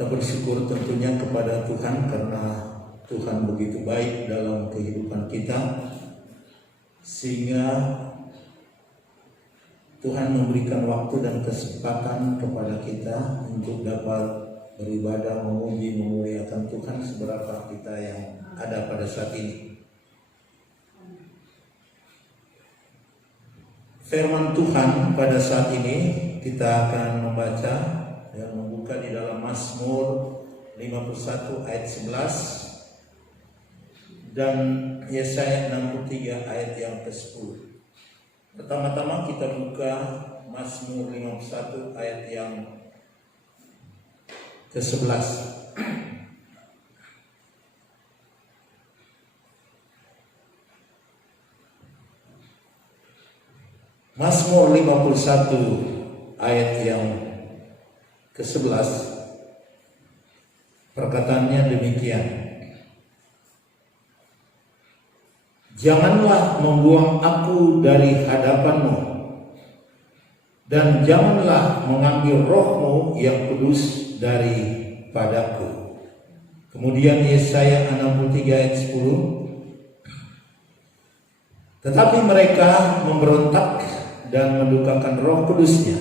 Kita bersyukur tentunya kepada Tuhan karena Tuhan begitu baik dalam kehidupan kita, sehingga Tuhan memberikan waktu dan kesempatan kepada kita untuk dapat beribadah, memuji, memuliakan Tuhan seberapa kita yang ada pada saat ini. Firman Tuhan pada saat ini kita akan membaca dan membuka di dalam Mazmur 51 ayat 11 dan Yesaya 63 ayat yang ke-10. Pertama-tama kita buka Mazmur 51 ayat yang ke-11. Mazmur 51 ayat yang ke-11, perkataannya demikian: Janganlah membuang aku dari hadapanmu, dan janganlah mengambil rohmu yang kudus daripadaku. Kemudian Yesaya 63 ayat 10, tetapi mereka memberontak dan mendukakan Roh Kudusnya,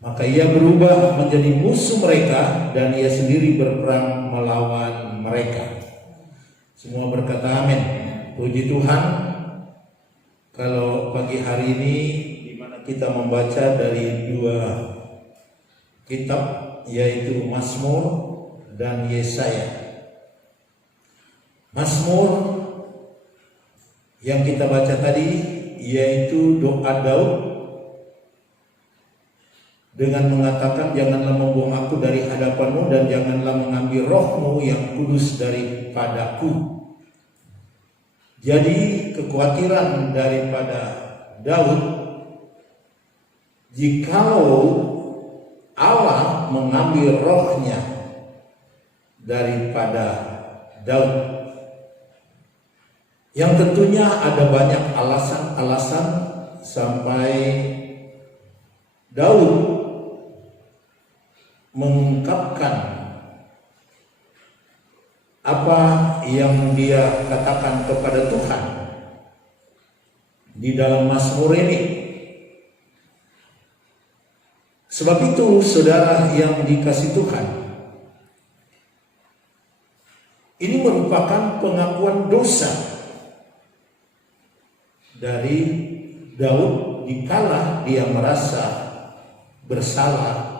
maka ia berubah menjadi musuh mereka dan ia sendiri berperang melawan mereka. Semua berkata amin. Puji Tuhan, kalau pagi hari ini di mana kita membaca dari dua kitab, yaitu Mazmur dan Yesaya. Mazmur yang kita baca tadi yaitu doa Daud dengan mengatakan, janganlah membuang aku dari hadapanmu dan janganlah mengambil rohmu yang kudus daripadaku. Jadi kekhawatiran daripada Daud, jikalau Allah mengambil rohnya daripada Daud, yang tentunya ada banyak alasan-alasan sampai Daud mengungkapkan apa yang dia katakan kepada Tuhan di dalam Mazmur ini. Sebab itu, saudara yang dikasihi Tuhan, ini merupakan pengakuan dosa dari Daud dikala dia merasa bersalah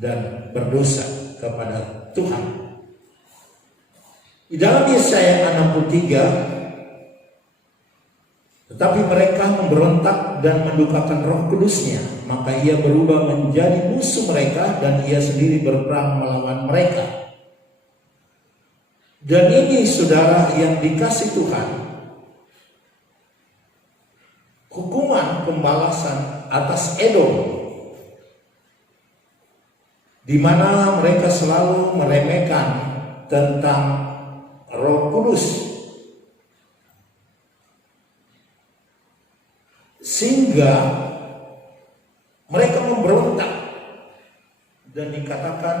dan berdosa kepada Tuhan. Di dalam Yesaya 63, tetapi mereka memberontak dan mendukakan Roh Kudusnya, maka ia berubah menjadi musuh mereka dan ia sendiri berperang melawan mereka. Dan ini, saudara yang dikasihi Tuhan, hukuman pembalasan atas Edom, di mana mereka selalu meremehkan tentang Roh Kudus, sehingga mereka memberontak dan dikatakan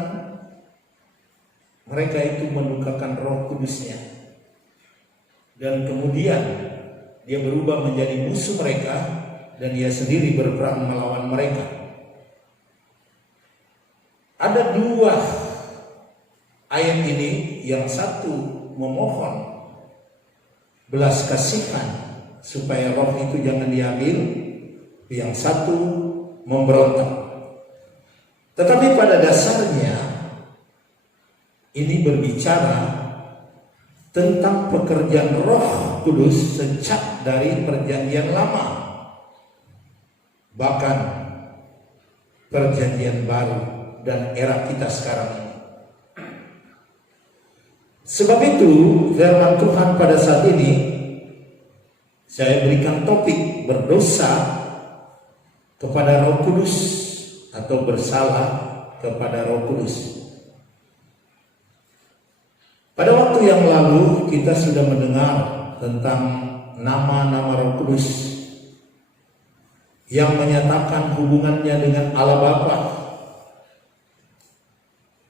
mereka itu mendukakan Roh Kudusnya, dan kemudian dia berubah menjadi musuh mereka dan ia sendiri berperang melawan mereka. Ada dua ayat ini, yang satu memohon belas kasihan supaya roh itu jangan diambil, yang satu memberontak. Tetapi pada dasarnya ini berbicara tentang pekerjaan Roh Kudus sejak dari perjanjian lama, bahkan perjanjian baru dan era kita sekarang ini. Sebab itu firman Tuhan pada saat ini saya berikan topik berdosa kepada Roh Kudus atau bersalah kepada Roh Kudus. Pada waktu yang lalu kita sudah mendengar tentang nama-nama Roh Kudus yang menyatakan hubungannya dengan Allah Bapa,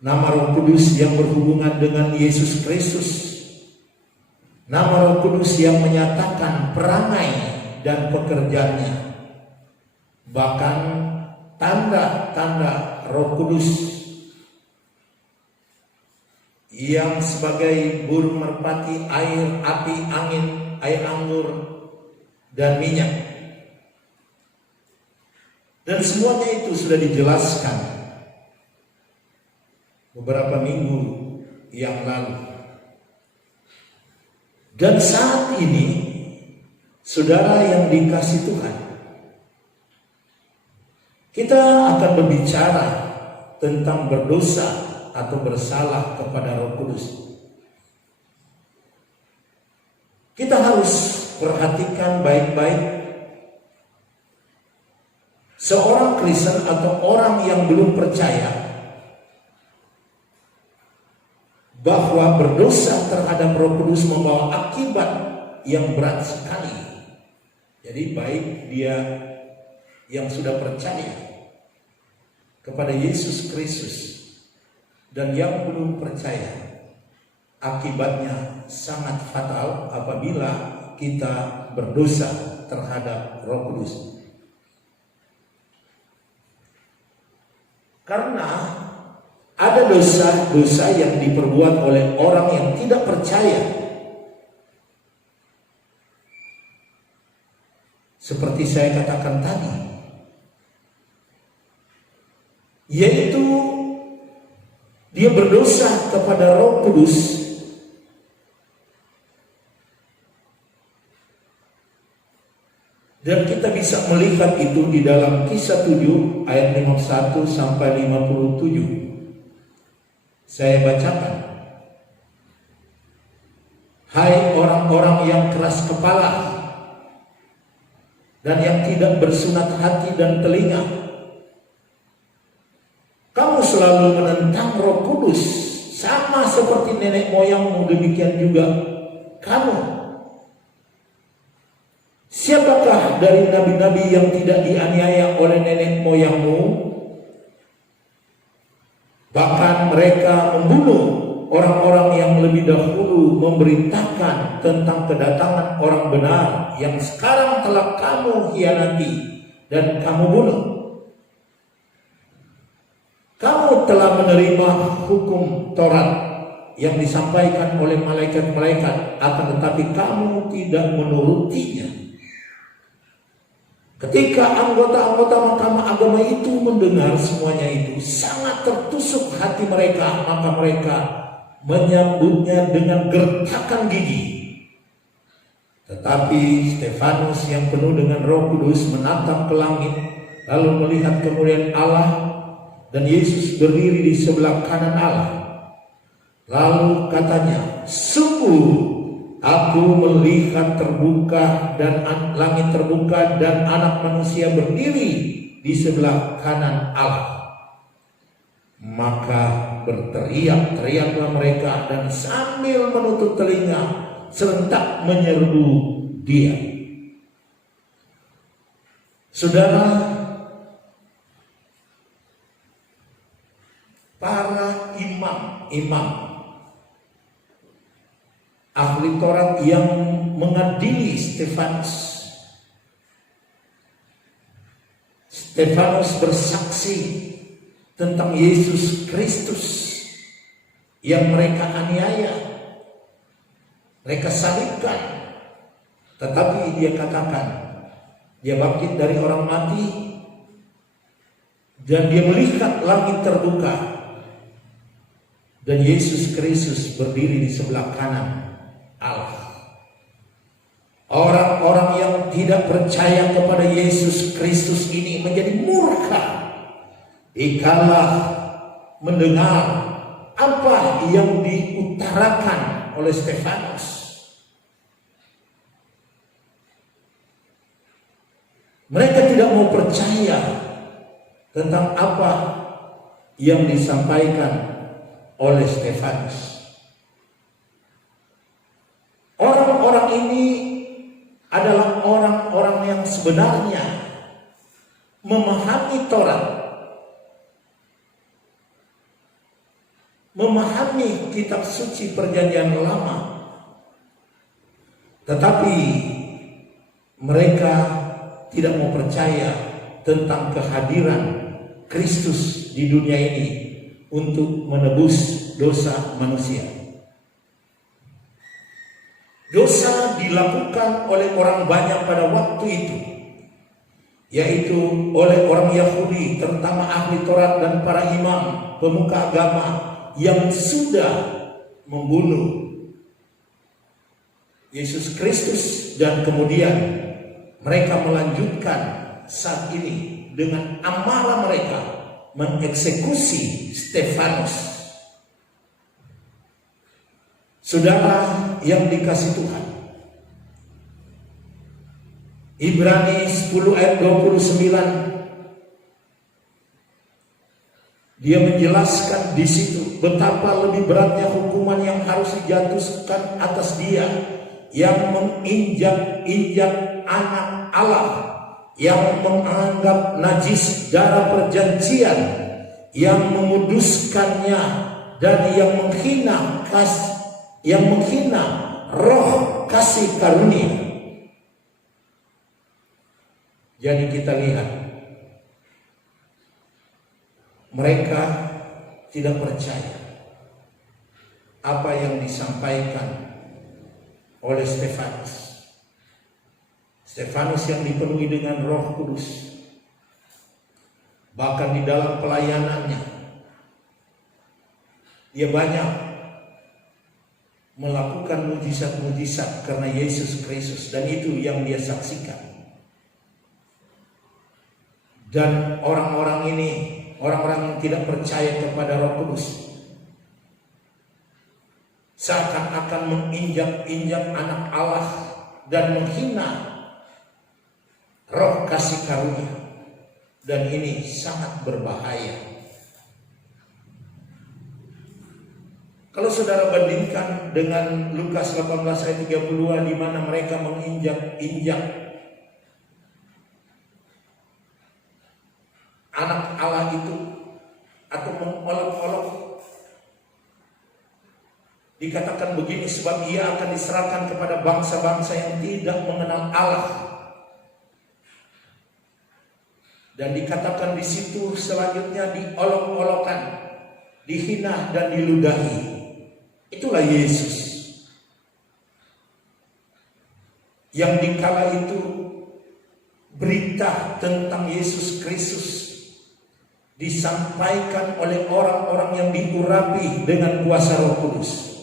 nama Roh Kudus yang berhubungan dengan Yesus Kristus, nama Roh Kudus yang menyatakan perangai dan pekerjaannya, bahkan tanda-tanda Roh Kudus yang sebagai burung merpati, air, api, angin, air anggur, dan minyak. Dan semuanya itu sudah dijelaskan beberapa minggu yang lalu. Dan saat ini, saudara yang dikasih Tuhan, kita akan berbicara tentang berdosa atau bersalah kepada Roh Kudus. Kita harus perhatikan baik-baik. Seorang Kristen atau orang yang belum percaya bahwa berdosa terhadap Roh Kudus membawa akibat yang berat sekali. Jadi baik dia yang sudah percaya kepada Yesus Kristus dan yang belum percaya, akibatnya sangat fatal apabila kita berdosa terhadap Roh Kudus. Karena ada dosa-dosa yang diperbuat oleh orang yang tidak percaya. Seperti saya katakan tadi, yaitu dia berdosa kepada Roh Kudus dan kita bisa melihat itu di dalam Kisah 7 ayat 51 sampai 57. Saya bacakan. Hai orang-orang yang keras kepala dan yang tidak bersunat hati dan telinga, kamu selalu menentang Roh Kudus, sama seperti nenek moyangmu, demikian juga kamu. Siapakah dari nabi-nabi yang tidak dianiaya oleh nenek moyangmu? Bahkan mereka membunuh orang-orang yang lebih dahulu memberitakan tentang kedatangan orang benar yang sekarang telah kamu hianati dan kamu bunuh. Kamu telah menerima hukum Taurat yang disampaikan oleh malaikat-malaikat, akan tetapi kamu tidak menurutinya. Ketika anggota-anggota mahkamah agama itu mendengar semuanya itu, sangat tertusuk hati mereka, maka mereka menyambutnya dengan gertakan gigi. Tetapi Stefanus yang penuh dengan Roh Kudus menatap ke langit, lalu melihat kemuliaan Allah dan Yesus berdiri di sebelah kanan Allah. Lalu katanya, sungguh aku melihat terbuka dan langit terbuka dan Anak Manusia berdiri di sebelah kanan Allah. Maka berteriak-teriaklah mereka dan sambil menutup telinga serentak menyerbu Dia. Saudara, para imam ahli Taurat yang mengadili Stefanus. Stefanus bersaksi tentang Yesus Kristus yang mereka aniaya, mereka salibkan. Tetapi dia katakan, dia bangkit dari orang mati dan dia melihat langit terbuka dan Yesus Kristus berdiri di sebelah kanan Allah. Orang-orang yang tidak percaya kepada Yesus Kristus ini menjadi murka dikala mendengar apa yang diutarakan oleh Stefanus. Mereka tidak mau percaya tentang apa yang disampaikan oleh Stefanus. Orang-orang ini adalah orang-orang yang sebenarnya memahami Taurat, memahami kitab suci perjanjian lama. Tetapi mereka tidak mau percaya tentang kehadiran Kristus di dunia ini untuk menebus dosa manusia. Dosa dilakukan oleh orang banyak pada waktu itu, yaitu oleh orang Yahudi, terutama ahli Taurat dan para imam, pemuka agama yang sudah membunuh Yesus Kristus, dan kemudian mereka melanjutkan saat ini dengan amarah mereka mengeksekusi Stefanus. Saudara yang dikasih Tuhan, Ibrani 10 ayat 29, dia menjelaskan di situ betapa lebih beratnya hukuman yang harus dijatuhkan atas dia yang menginjak-injak anak Allah, yang menganggap najis darah perjanjian, yang menguduskannya, dan yang menghina roh kasih karunia. Jadi kita lihat, mereka tidak percaya apa yang disampaikan oleh Stefanus. Stefanus yang dipenuhi dengan Roh Kudus. Bahkan di dalam pelayanannya, dia banyak melakukan mujizat-mujizat karena Yesus Kristus, dan itu yang dia saksikan. Dan orang-orang ini, orang-orang yang tidak percaya kepada Roh Kudus, seakan-akan menginjak-injak anak Allah dan menghina roh kasih karunia, dan ini sangat berbahaya. Kalau saudara bandingkan dengan Lukas 18 ayat 32, di mana mereka menginjak-injak anak Allah itu atau mengolok-olok, dikatakan begini, sebab ia akan diserahkan kepada bangsa-bangsa yang tidak mengenal Allah. Dan dikatakan di situ selanjutnya diolok-olokan, dihina dan diludahi. Itulah Yesus yang dikala itu berita tentang Yesus Kristus disampaikan oleh orang-orang yang diurapi dengan kuasa Roh Kudus.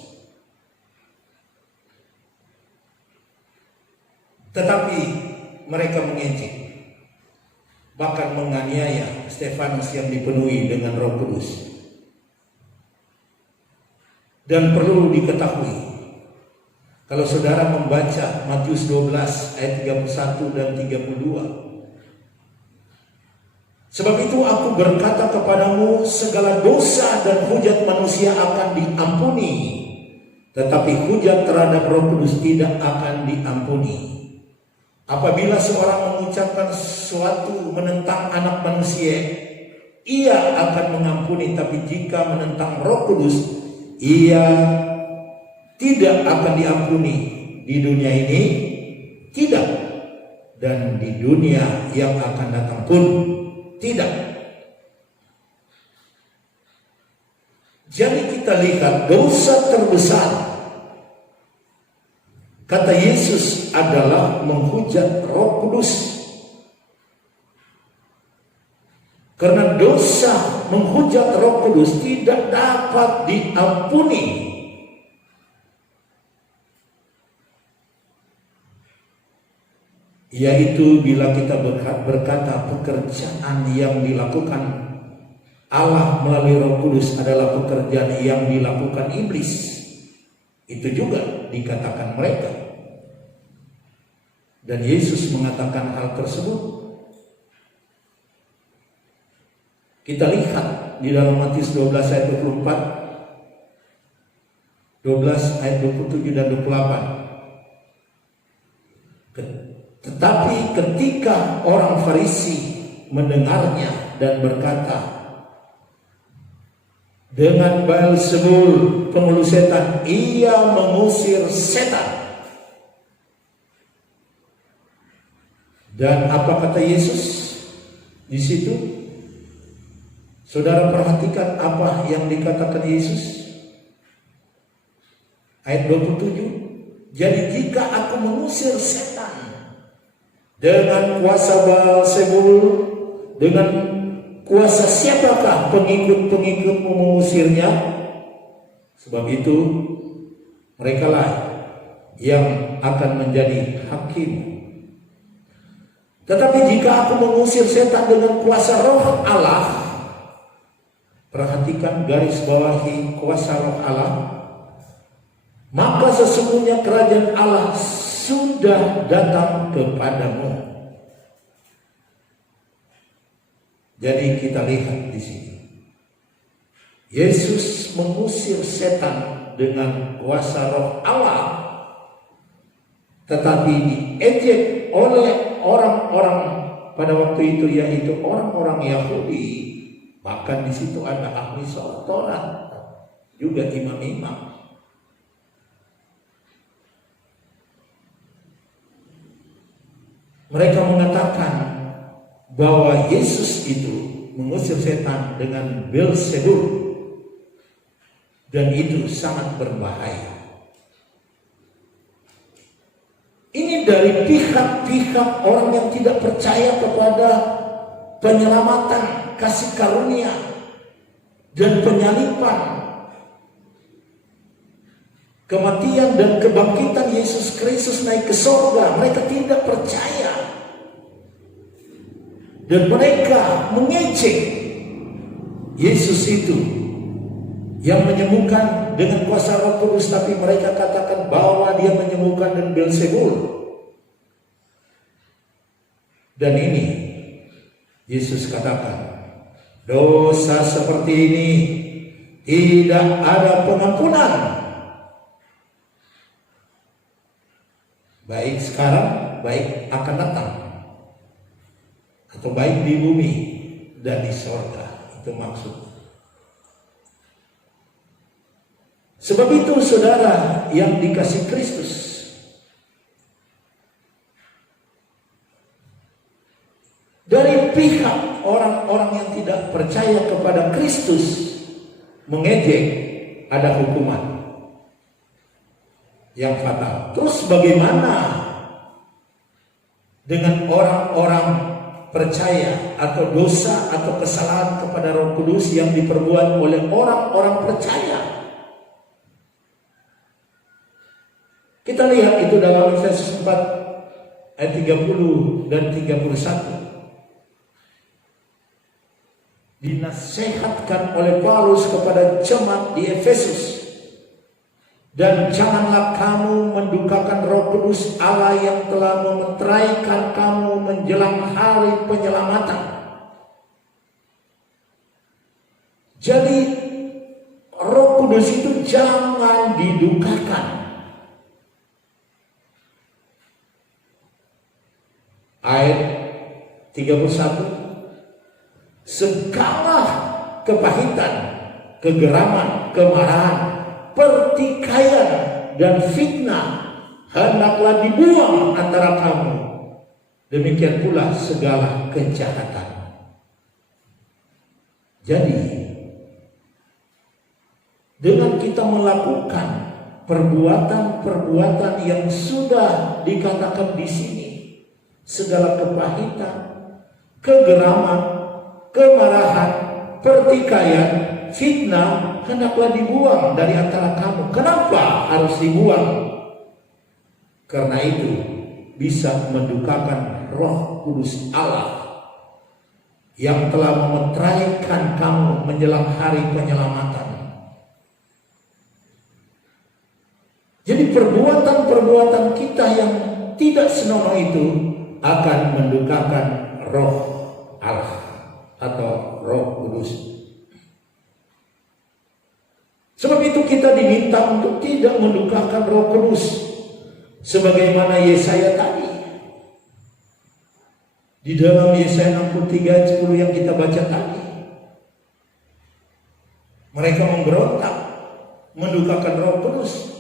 Tetapi mereka mengejek, bahkan menganiaya Stefanus yang dipenuhi dengan Roh Kudus. Dan perlu diketahui, kalau saudara membaca Matius 12 ayat 31 dan 32, sebab itu aku berkata kepadamu, segala dosa dan hujat manusia akan diampuni, tetapi hujat terhadap Roh Kudus tidak akan diampuni. Apabila seorang mengucapkan sesuatu menentang anak manusia, ia akan mengampuni, tapi jika menentang Roh Kudus, ia tidak akan diampuni di dunia ini, tidak, dan di dunia yang akan datang pun tidak. Jadi kita lihat dosa terbesar, kata Yesus, adalah menghujat Roh Kudus. Karena dosa menghujat Roh Kudus tidak dapat diampuni. Yaitu bila kita berkata pekerjaan yang dilakukan Allah melalui Roh Kudus adalah pekerjaan yang dilakukan iblis. Itu juga dikatakan mereka. Dan Yesus mengatakan hal tersebut. Kita lihat di dalam Matius 12 ayat 24, 12 ayat 27 dan 28. Tetapi ketika orang Farisi mendengarnya dan berkata, Dengan Beelzebul, penghulu setan, ia mengusir setan. Dan apa kata Yesus di situ? Saudara perhatikan apa yang dikatakan Yesus. Ayat 27. Jadi jika aku mengusir setan dengan kuasa Beelzebul, dengan kuasa siapakah pengikut-pengikutmu mengusirnya? Sebab itu merekalah yang akan menjadi hakim. Tetapi jika aku mengusir setan dengan kuasa Roh Allah, perhatikan garis bawahi kuasa Roh Allah, maka sesungguhnya kerajaan Allah sudah datang kepadamu. Jadi kita lihat di sini, Yesus mengusir setan dengan kuasa Roh Allah, tetapi diejek oleh orang-orang pada waktu itu, yaitu orang-orang Yahudi. Bahkan di situ ada ahli Taurat, juga imam-imam. Mereka mengatakan bahwa Yesus itu mengusir setan dengan Beelzebul, dan itu sangat berbahaya. Ini dari pihak-pihak orang yang tidak percaya kepada penyelamatan, kasih karunia, dan penyaliban, kematian dan kebangkitan Yesus Kristus naik ke surga. Mereka tidak percaya. Dan mereka mengejek Yesus itu yang menyembuhkan dengan kuasa Roh Kudus, tapi mereka katakan bahwa dia menyembuhkan dengan Beelzebul. Dan ini Yesus katakan, dosa seperti ini tidak ada pengampunan, baik sekarang, baik akan datang, atau baik di bumi dan di sorga. Itu maksud. Sebab itu saudara yang dikasih Kristus, dari pihak orang-orang yang tidak percaya kepada Kristus mengejek, ada hukuman yang fatal. Terus bagaimana dengan orang-orang percaya atau dosa atau kesalahan kepada Roh Kudus yang diperbuat oleh orang-orang percaya? Kita lihat itu dalam Efesus 4 ayat 30 dan 31. Dinasihatkan oleh Paulus kepada jemaat di Efesus, dan janganlah kamu mendukakan Roh Kudus Allah yang telah memeteraikan kamu menjelang hari penyelamatan. Jadi Roh Kudus itu jangan didukakan. Ayat 31, segala kepahitan, kegeraman, kemarahan, pertikaian, dan fitnah hendaklah dibuang antara kamu. Demikian pula segala kejahatan. Jadi, dengan kita melakukan perbuatan-perbuatan yang sudah dikatakan di sini, segala kepahitan, kegeraman, kemarahan, pertikaian, fitnah hendaklah dibuang dari antara kamu. Kenapa harus dibuang? Karena itu bisa mendukakan Roh Kudus Allah yang telah memeteraikan kamu menjelang hari penyelamatan. Jadi perbuatan-perbuatan kita yang tidak senonoh itu akan mendukakan Roh Allah atau Roh Kudus. Sebab itu kita diminta untuk tidak mendukakan Roh Kudus, sebagaimana Yesaya tadi. Di dalam Yesaya 63 ayat 10 yang kita baca tadi, Mereka memberontak, mendukakan Roh Kudus.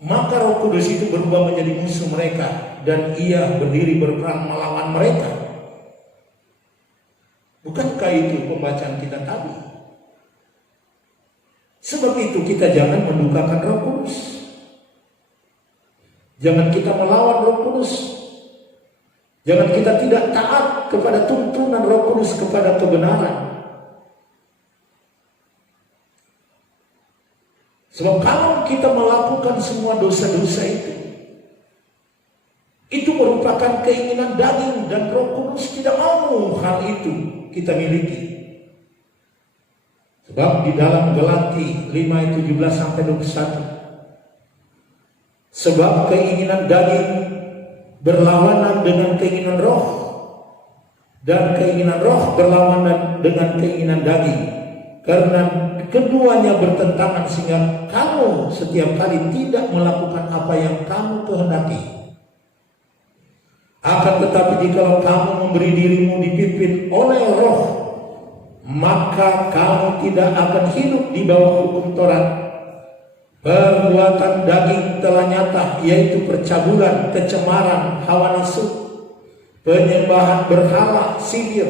Maka Roh Kudus itu berubah menjadi musuh mereka dan ia berdiri berperang melawan mereka. Bukankah itu pembacaan kita tadi? Sebab itu kita jangan mendukakan Roh Kudus. Jangan kita melawan Roh Kudus. Jangan kita tidak taat kepada tuntunan Roh Kudus kepada kebenaran. Sebab kalau kita melakukan semua dosa-dosa itu merupakan keinginan daging dan Roh Kudus tidak mau hal itu kita miliki. Sebab di dalam Galati 5 ayat 17 sampai 21, sebab keinginan daging berlawanan dengan keinginan roh, dan keinginan roh berlawanan dengan keinginan daging. Karena keduanya bertentangan sehingga kamu setiap kali tidak melakukan apa yang kamu kehendaki. Akan tetapi jikalau kamu memberi dirimu dipimpin oleh roh, maka kamu tidak akan hidup di bawah hukum Taurat. Perbuatan daging telah nyata, yaitu percabulan, kecemaran, hawa nafsu, penyembahan berhala, sihir,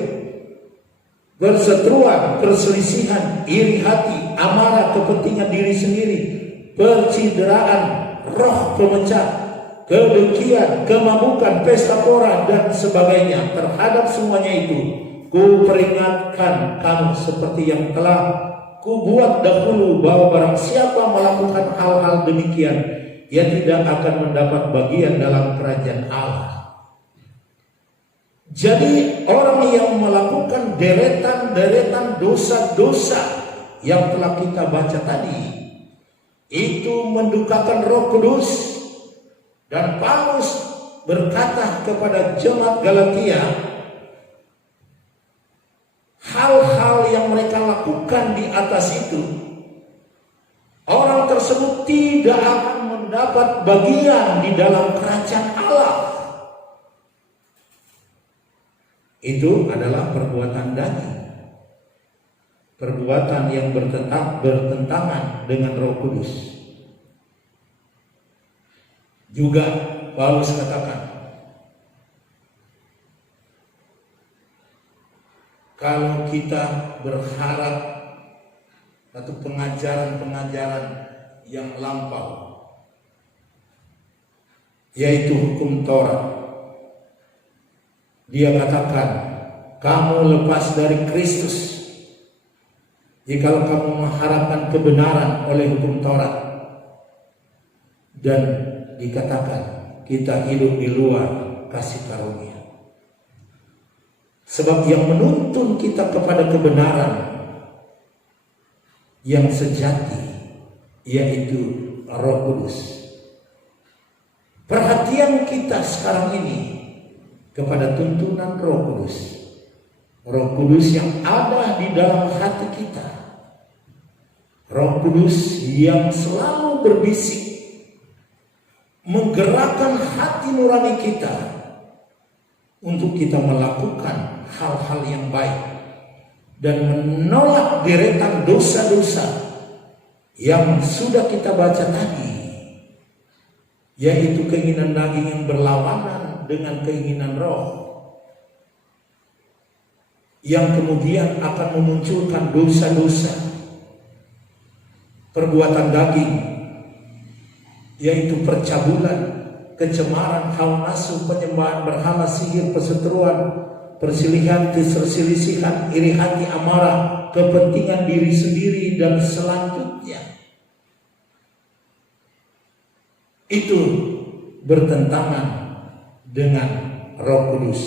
perseteruan, perselisihan, iri hati, amarah, kepentingan diri sendiri, percideraan, roh pemecah, kedengkian, kemabukan, pesta pora, dan sebagainya. Terhadap semuanya itu, ku peringatkan kamu seperti yang telah ku buat dahulu, bahwa barang siapa melakukan hal-hal demikian, ia tidak akan mendapat bagian dalam kerajaan Allah. Jadi orang yang melakukan deretan dosa-dosa yang telah kita baca tadi, itu mendukakan Roh Kudus. Dan Paulus berkata kepada jemaat Galatia, hal-hal yang mereka lakukan di atas itu, orang tersebut tidak akan mendapat bagian di dalam kerajaan Allah. Itu adalah perbuatan daging, perbuatan yang bertentangan dengan Roh Kudus. Juga Paulus katakan, kalau kita berharap atau pengajaran-pengajaran yang lampau, yaitu hukum Taurat, dia katakan, kamu lepas dari Kristus jikalau kamu mengharapkan kebenaran oleh hukum Taurat. Dan dikatakan kita hidup di luar kasih karunia. Sebab yang menuntun kita kepada kebenaran yang sejati, yaitu Roh Kudus. Perhatian kita sekarang ini kepada tuntunan Roh Kudus. Roh Kudus yang ada di dalam hati kita. Roh Kudus yang selalu berbisik, menggerakkan hati nurani kita untuk kita melakukan hal-hal yang baik dan menolak deretan dosa-dosa yang sudah kita baca tadi, yaitu keinginan daging yang berlawanan dengan keinginan roh, yang kemudian akan memunculkan dosa-dosa perbuatan daging, yaitu percabulan, kecemaran, hawa nafsu, penyembahan berhala, sihir, perseteruan, perselisihan, iri hati, amarah, kepentingan diri sendiri, dan selanjutnya. Itu bertentangan dengan Roh Kudus.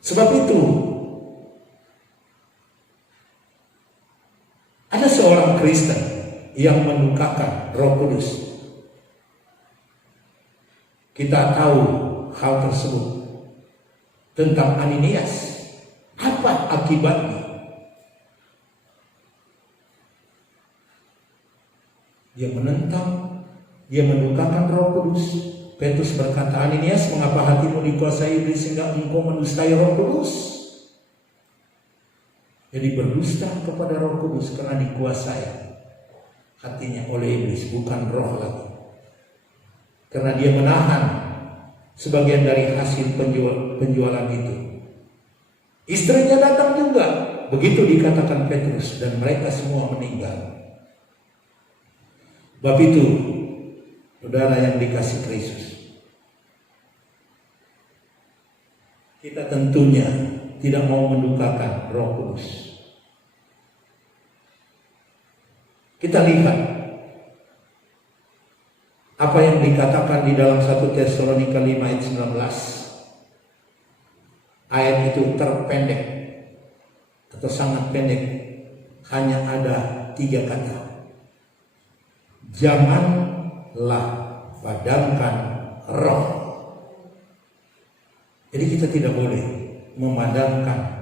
Sebab itu ada seorang Kristen yang mendukakan Roh Kudus. Kita tahu hal tersebut tentang Ananias. Apa akibatnya? Dia menentang, dia mendukakan Roh Kudus. Petrus berkata, Ananias, mengapa hatimu dikuasai iblis sehingga engkau mendustai Roh Kudus? Jadi berdusta kepada Roh Kudus karena dikuasai hatinya oleh iblis, bukan roh lagi. Karena dia menahan sebagian dari hasil penjualan itu. Istrinya datang juga, begitu dikatakan Petrus, dan mereka semua meninggal. Bab itu, saudara yang dikasih Kristus, kita tentunya tidak mau mendukakan Roh Kudus. Kita lihat apa yang dikatakan di dalam 1 Tesalonika 5 ayat 19. Ayat itu terpendek atau sangat pendek, hanya ada 3 kata. Janganlah padamkan roh. Jadi kita tidak boleh memadamkan